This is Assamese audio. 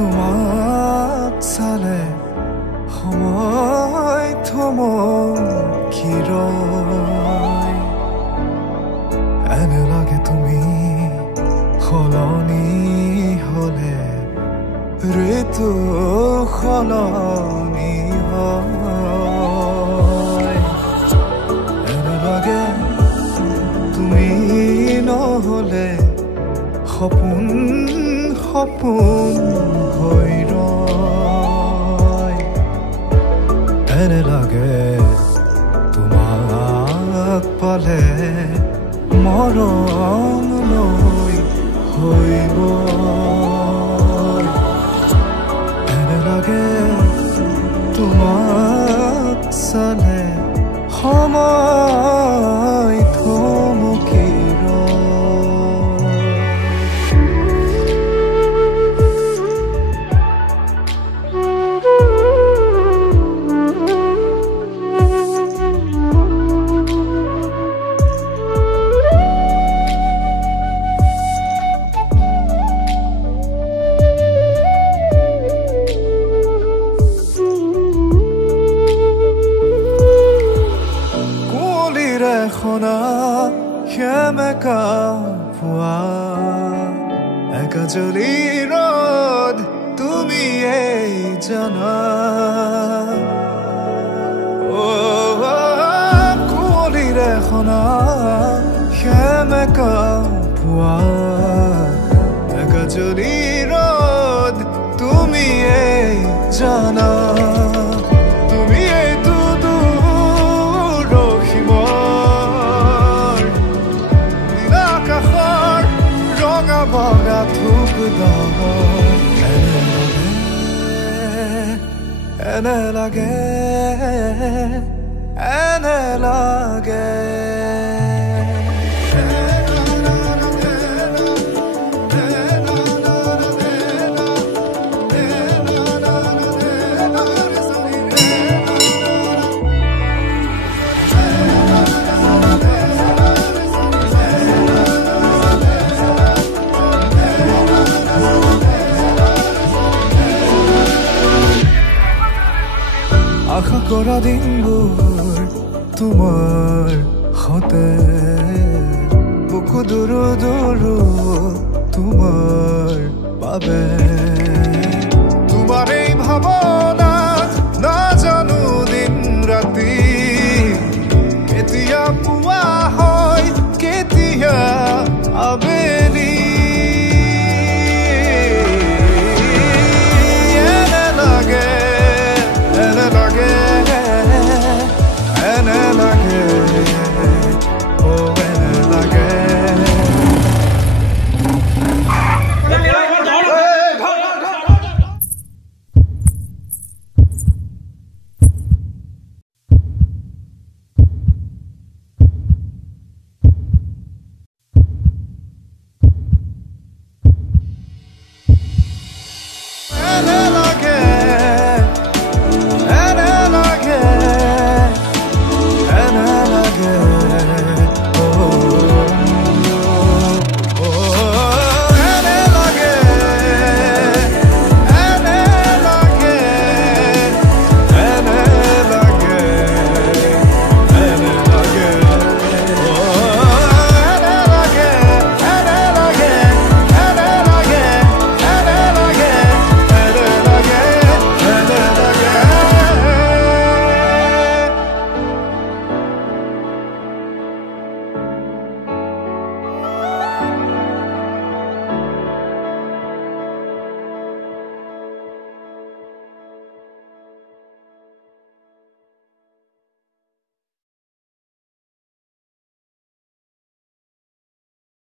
তোমাক চালে সময় থমকি ৰয় এনে লাগে তুমি সলনি হলে ঋতু সলনি হয় এনে লাগে তুমি নহলে সপোন সপোন হৈ ৰয় এনে লাগে তোমাক পালে মৰম লৈ হৈব এনে লাগে তোমাক চালে সময় থমকি সেমেকা পোৱা একাজলি ৰ'দ তুমিয়েই জানা কুঁৱলীৰে সনা সেমেকা পোৱা একাজলি ৰ'দ তুমিয়েই জানা বগা ধূপ এনে লাগে এনে লাগে আশা কৰা দিনবোৰ তোমাৰ সতে বুকু দূৰো দূৰো তোমাৰ বাবে তোমাৰ এই ভাৱনা